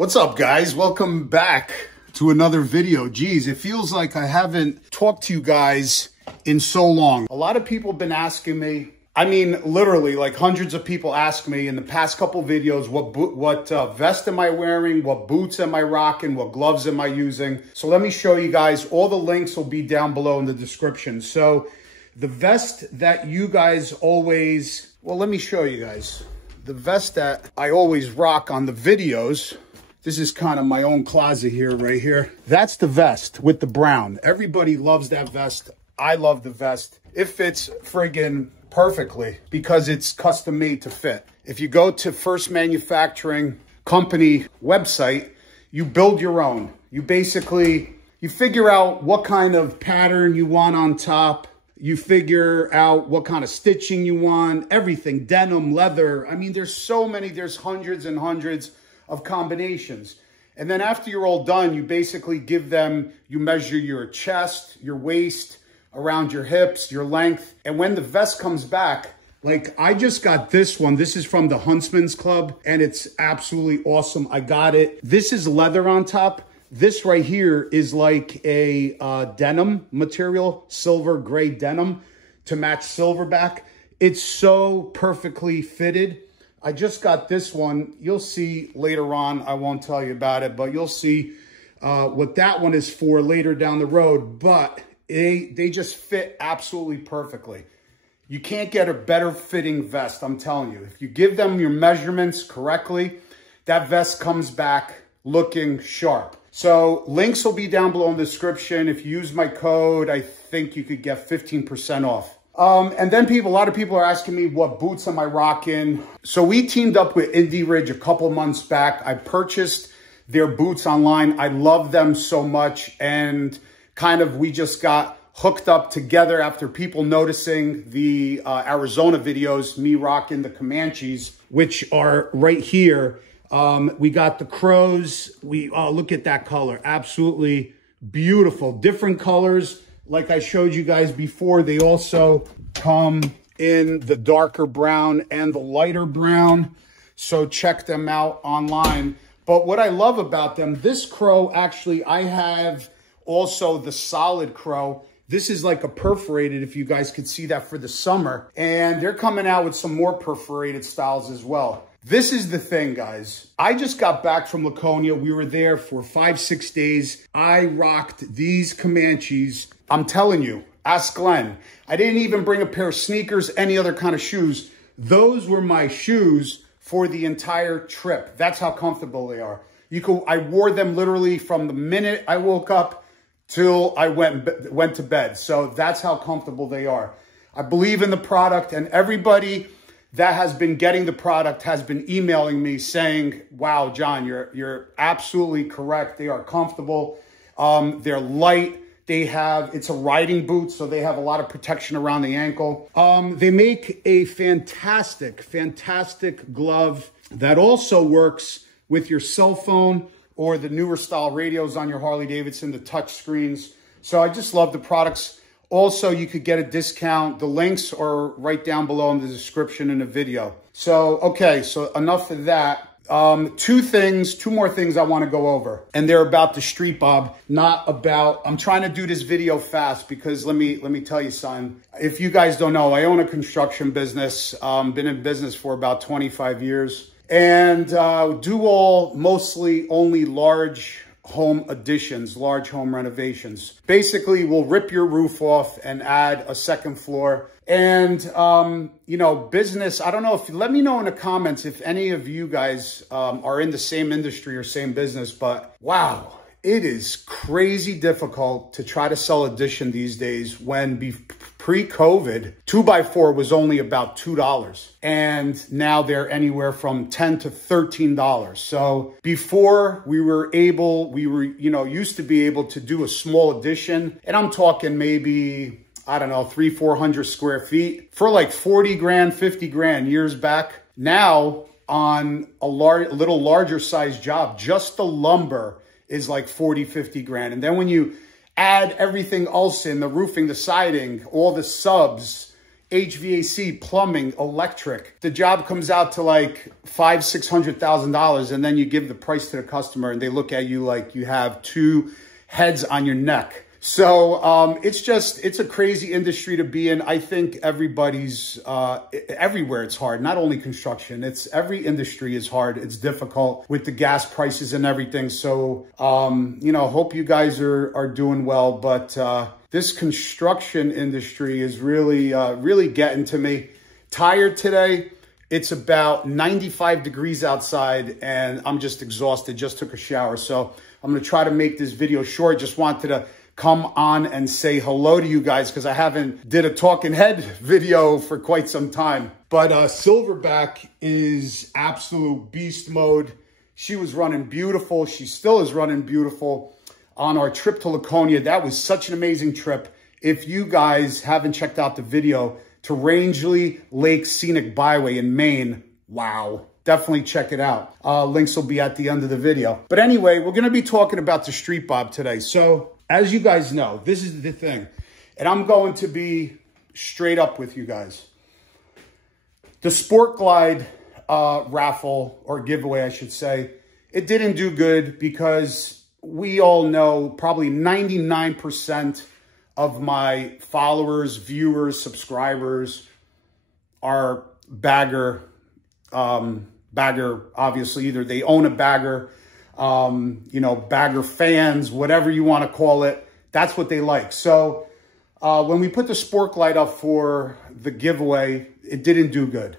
What's up, guys? Welcome back to another video. Geez, it feels like I haven't talked to you guys in so long. A lot of people have been asking me, I mean, literally like hundreds of people ask me in the past couple videos, what vest am I wearing? What boots am I rocking? What gloves am I using? So let me show you guys. All the links will be down below in the description. So the vest that you guys always, well, let me show you guys. The vest that I always rock on the videos, this is kind of my own closet here, right here. That's the vest with the brown. Everybody loves that vest. I love the vest. It fits friggin' perfectly because it's custom made to fit. If you go to First Manufacturing Company website, you build your own. You basically, you figure out what kind of pattern you want on top. You figure out what kind of stitching you want, everything, denim, leather. I mean, there's so many, there's hundreds and hundreds of combinations. And then after you're all done, you basically give them, you measure your chest, your waist, around your hips, your length. And when the vest comes back, like I just got this one. This is from the Huntsman's Club and it's absolutely awesome. I got it. This is leather on top. This right here is like a denim material, silver gray denim to match silverback. It's so perfectly fitted. I just got this one. You'll see later on. I won't tell you about it, but you'll see what that one is for later down the road. But they just fit absolutely perfectly. You can't get a better fitting vest, I'm telling you. If you give them your measurements correctly, that vest comes back looking sharp. So links will be down below in the description. If you use my code, I think you could get 15% off. And then a lot of people are asking me, what boots am I rocking? So we teamed up with Indie Ridge a couple months back. I purchased their boots online. I love them so much. And kind of, we just got hooked up together after people noticing the Arizona videos, me rocking the Comanches, which are right here. We got the crows. Look at that color. Absolutely beautiful. Different colors. Like I showed you guys before, they also come in the darker brown and the lighter brown. So check them out online. But what I love about them, this crow, actually, I have also the solid crow. This is like a perforated, if you guys could see that for the summer. And they're coming out with some more perforated styles as well. This is the thing, guys. I just got back from Laconia. We were there for 5-6 days. I rocked these Comanches. I'm telling you, ask Glenn. I didn't even bring a pair of sneakers, any other kind of shoes. Those were my shoes for the entire trip. That's how comfortable they are. I wore them literally from the minute I woke up till I went to bed. So that's how comfortable they are. I believe in the product, and everybody that has been getting the product has been emailing me saying, wow, John, you're absolutely correct. They are comfortable. They're light. It's a riding boot, so they have a lot of protection around the ankle. They make a fantastic, fantastic glove that also works with your cell phone or the newer style radios on your Harley Davidson, the touch screens. So I just love the products. Also, you could get a discount. The links are right down below in the description in the video. So, okay, so enough of that. Two more things I want to go over, and they're about the Streetbob, not about, I'm trying to do this video fast because let me tell you something. If you guys don't know, I own a construction business, been in business for about 25 years and, mostly only large home additions, large home renovations. Basically, we'll rip your roof off and add a second floor. And, you know, business, I don't know let me know in the comments if any of you guys are in the same industry or same business, but wow, it is crazy difficult to try to sell addition these days when pre-COVID, 2x4 was only about $2. And now they're anywhere from $10 to $13. So before used to be able to do a small addition. And I'm talking maybe, I don't know, 300-400 square feet for like 40 grand, 50 grand years back. Now on a little larger size job, just the lumber is like 40, 50 grand. And then when you add everything else in, the roofing, the siding, all the subs, HVAC, plumbing, electric. The job comes out to like $500,000-$600,000, and then you give the price to the customer and they look at you like you have two heads on your neck. So it's a crazy industry to be in. I think everybody's, everywhere it's hard, not only construction, every industry is hard. It's difficult with the gas prices and everything. So, you know, hope you guys are doing well. But this construction industry is really, really getting to me. Tired today. It's about 95 degrees outside and I'm just exhausted. Just took a shower. So I'm going to try to make this video short. Just wanted to come on and say hello to you guys because I haven't did a talking head video for quite some time. But Silverback is absolute beast mode. She was running beautiful. She still is running beautiful on our trip to Laconia. That was such an amazing trip. If you guys haven't checked out the video to Rangeley Lake Scenic Byway in Maine, wow. Definitely check it out. Links will be at the end of the video. But anyway, we're going to be talking about the Streetbob today. So as you guys know, this is the thing. And I'm going to be straight up with you guys. The Sport Glide raffle, or giveaway, I should say, it didn't do good because we all know probably 99% of my followers, viewers, subscribers are bagger. Bagger, obviously, either they own a bagger, you know, bagger fans, whatever you want to call it. That's what they like. So when we put the Sport Glide up for the giveaway, it didn't do good.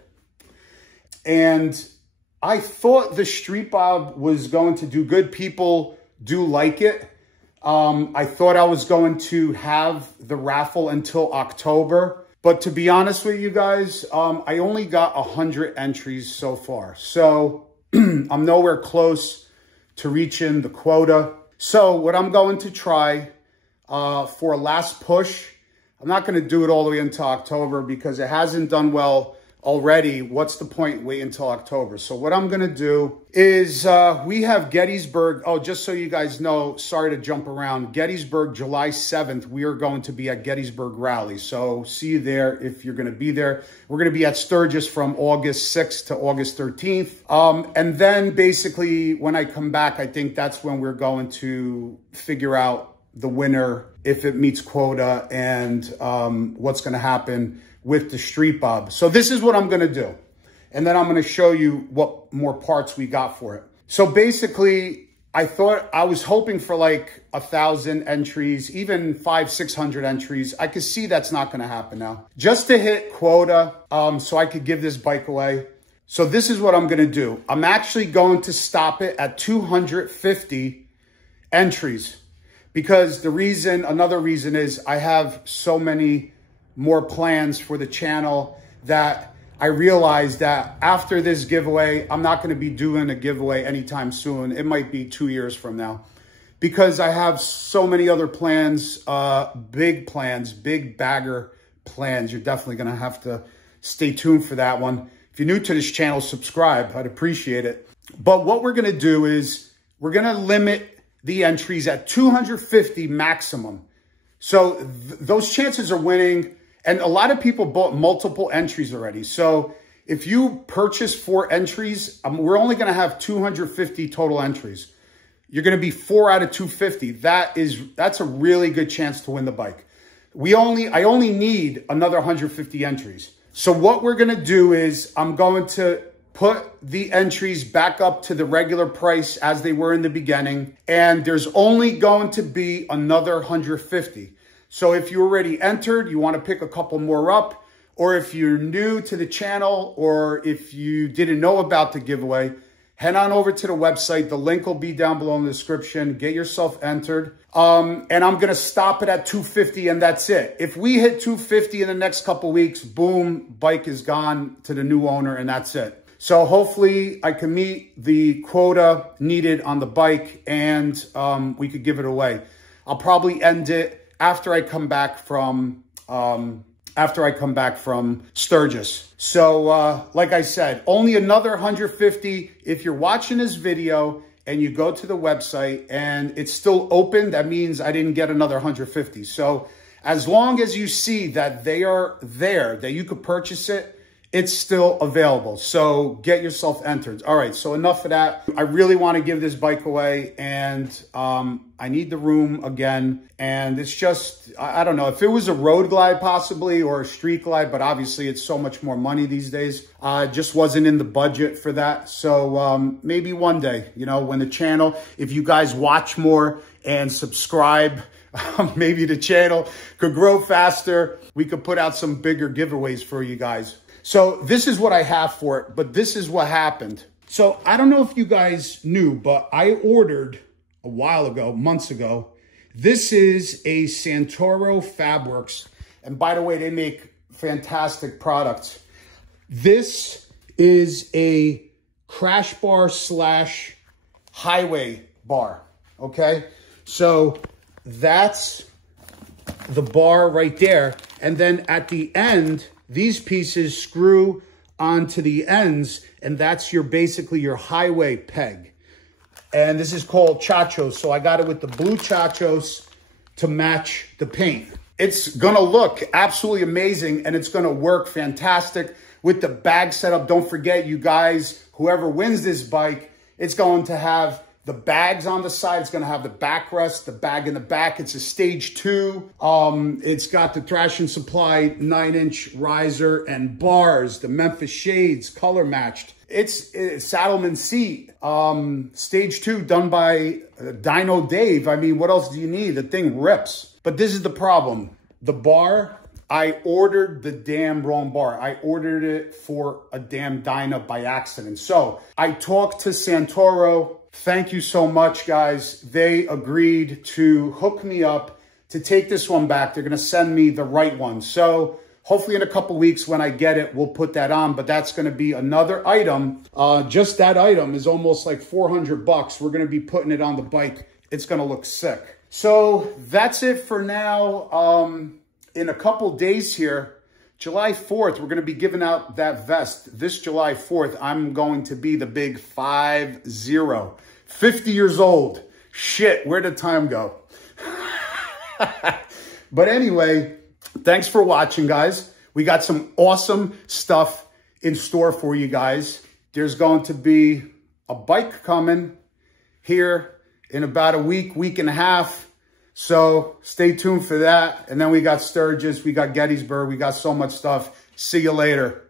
And I thought the Streetbob was going to do good. People do like it. I thought I was going to have the raffle until October. But to be honest with you guys, I only got 100 entries so far. So I'm nowhere close to reaching the quota. So what I'm going to try for a last push, I'm not going to do it all the way until October because it hasn't done well already. What's the point? Wait until October. So what I'm going to do is we have Gettysburg. Oh, just so you guys know, sorry to jump around. Gettysburg, July 7th, we are going to be at Gettysburg Rally. So see you there if you're going to be there. We're going to be at Sturgis from August 6th to August 13th. And then basically when I come back, I think that's when we're going to figure out the winner, if it meets quota, and what's going to happen with the Streetbob. So this is what I'm going to do. And then I'm going to show you what more parts we got for it. So basically, I was hoping for like 1,000 entries, even 500-600 entries. I could see that's not going to happen now. Just to hit quota, so I could give this bike away. So this is what I'm going to do. I'm actually going to stop it at 250 entries. Because another reason is I have so many more plans for the channel that I realized that after this giveaway, I'm not going to be doing a giveaway anytime soon. It might be 2 years from now because I have so many other plans, big bagger plans. You're definitely going to have to stay tuned for that one. If you're new to this channel, subscribe. I'd appreciate it. But what we're going to do is we're going to limit the entries at 250 maximum. So those chances are winning. And a lot of people bought multiple entries already. So if you purchase 4 entries, we're only going to have 250 total entries. You're going to be 4 out of 250. That's a really good chance to win the bike. I only need another 150 entries. So what we're going to do is I'm going to put the entries back up to the regular price as they were in the beginning. And there's only going to be another 150. So if you already entered, you want to pick a couple more up, or if you're new to the channel, or if you didn't know about the giveaway, head on over to the website. The link will be down below in the description. Get yourself entered. And I'm going to stop it at 250 and that's it. If we hit 250 in the next couple weeks, boom, bike is gone to the new owner and that's it. So hopefully I can meet the quota needed on the bike and we could give it away. I'll probably end it after I come back from Sturgis. So like I said, only another 150. If you're watching this video and you go to the website and it's still open, that means I didn't get another 150. So As long as you see that they are there, that you could purchase it, it's still available. So get yourself entered. All right, so enough of that. I really want to give this bike away, and I need the room again. And it's just, I don't know, if it was a road glide possibly, or a street glide, but obviously it's so much more money these days. Just wasn't in the budget for that. So maybe one day, you know, when the channel, if you guys watch more and subscribe, maybe the channel could grow faster. We could put out some bigger giveaways for you guys. So this is what I have for it, but this is what happened. So I don't know if you guys knew, but I ordered a while ago, months ago. This is a SANTORO FABWORX. And by the way, they make fantastic products. This is a crash bar slash highway bar, okay? So that's the bar right there. And then at the end, these pieces screw onto the ends, and that's your basically your highway peg. And this is called chachos. So I got it with the blue chachos to match the paint. It's gonna look absolutely amazing, and it's gonna work fantastic with the bag setup. Don't forget, you guys, whoever wins this bike, it's going to have the bags on the side. It's going to have the backrest, the bag in the back. It's a stage 2. It's got the Thrash and Supply 9-inch riser and bars, the Memphis shades, color matched. It's Saddlemen seat, stage 2, done by Dino Dave. I mean, what else do you need? The thing rips. But this is the problem. The bar, I ordered the damn wrong bar. I ordered it for a damn Dyna by accident. So I talked to SANTORO. Thank you so much, guys. They agreed to hook me up to take this one back. They're going to send me the right one. So hopefully in a couple weeks when I get it, we'll put that on. But that's going to be another item. Just that item is almost like $400. We're going to be putting it on the bike. It's going to look sick. So that's it for now. In a couple days here, July 4th, we're going to be giving out that vest. This July 4th, I'm going to be the big 5-0. 50 years old. Shit, where did time go? But anyway, thanks for watching, guys. We got some awesome stuff in store for you guys. There's going to be a bike coming here in about a week, week and a half. So stay tuned for that. And then we got Sturgis, we got Gettysburg, we got so much stuff. See you later.